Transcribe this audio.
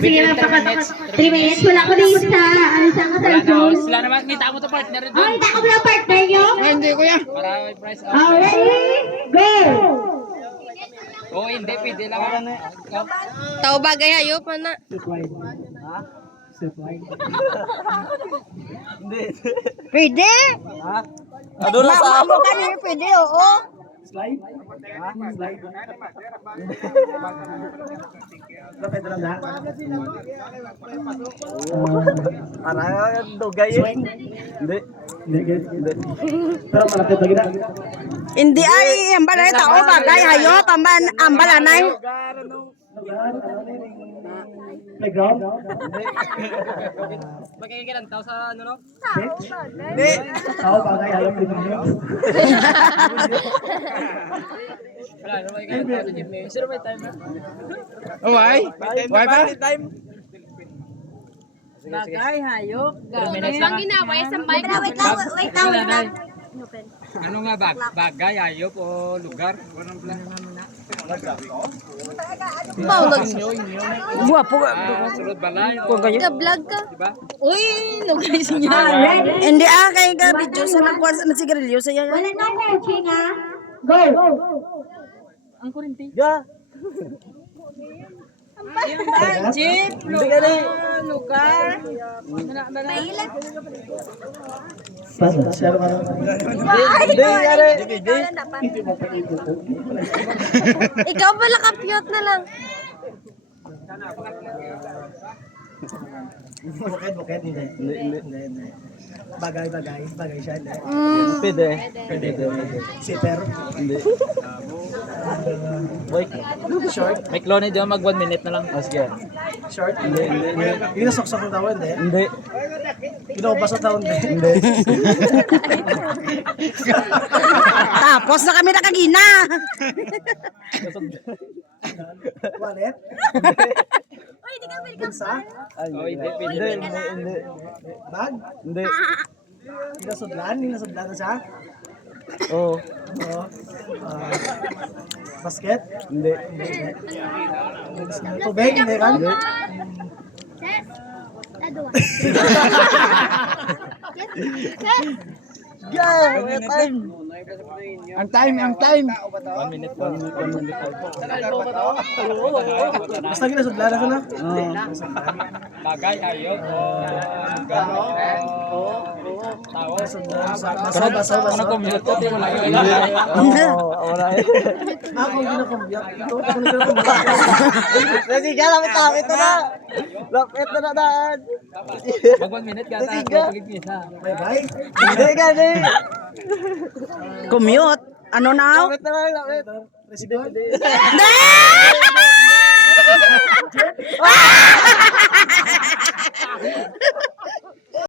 Sige na, 3 minutes. Wala ko din sa, ano sa cellphone. Sila naman, kita mo to partner doon. Ay, ako na partner nyo. Hindi kuya. Para may price out. Ready? Go! Oo, hindi, pwede lang. Tao bagay hayop mana. Pwede. Ano na sa Mo ka niyo pwede oo. Slide? Slide? Lapit lang na. Para dugay eh. Hindi. Hindi. Pero malapit lagi na. Hindi ay ambal ay tao bagay hayop ambal anay. Playground? Magkikilan tao sa ano no? Hindi. Tao bagay, alam ko naman yun. Wala, magkikilan tao sa gym eh. Sino may timer? Oh, why? Why ba? Time. Bagay hayop. 3 minutes lang. Ang ginawa sa mic. Wait lang. Ano nga bagay, ayop o lugar? Anong plan? Buwa po. Sunod balay. Ka-vlog ka. Diba? Uy, lugay siya. Hindi kay ka video sa nagkuha sa sigarilyo sa yan. Wala na coaching ha. Go! Ang kurinti. Ya. Jeep, lugar. Share mo lang. Hindi, yari. Hindi mo pwede ito. Ikaw pala ka-cute na lang. Bukid. Hindi. Bagay siya. Hindi. Pwede. Siper. Hindi. Wait. Short. May clone dyan, mag 1 minute na lang. Oh, sige. Short. Hindi. Pinasok-sok ng tawon, hindi. Hindi. Pinubas ng tawon, hindi. Hindi. Tapos na kami nakagina. Wallet. Uy, di ka pwede ka. Bulsa. Oh, hindi. Hindi. Bag. Hindi. Hinasudlan na siya. Oo. Oo. Basket. Hindi. Tubig, hindi kan? Ses. Adwa. Yeah, may time. Ang time. 1 minute. 1 minute. Basta ginasudlan na siya na. Bagay, ayop o lugar o tao. Basaw. Ano commute ko? Wala yun. Wala yun. Ako ginakombiyak. Ito, ako ginakombiyak. Sige, lapit na. Lapit na daan. Mag 1 minute ka ta. Bye-bye. Hindi gani. Commute. Ano na? Lapit na lang, lapit. President. Hindi!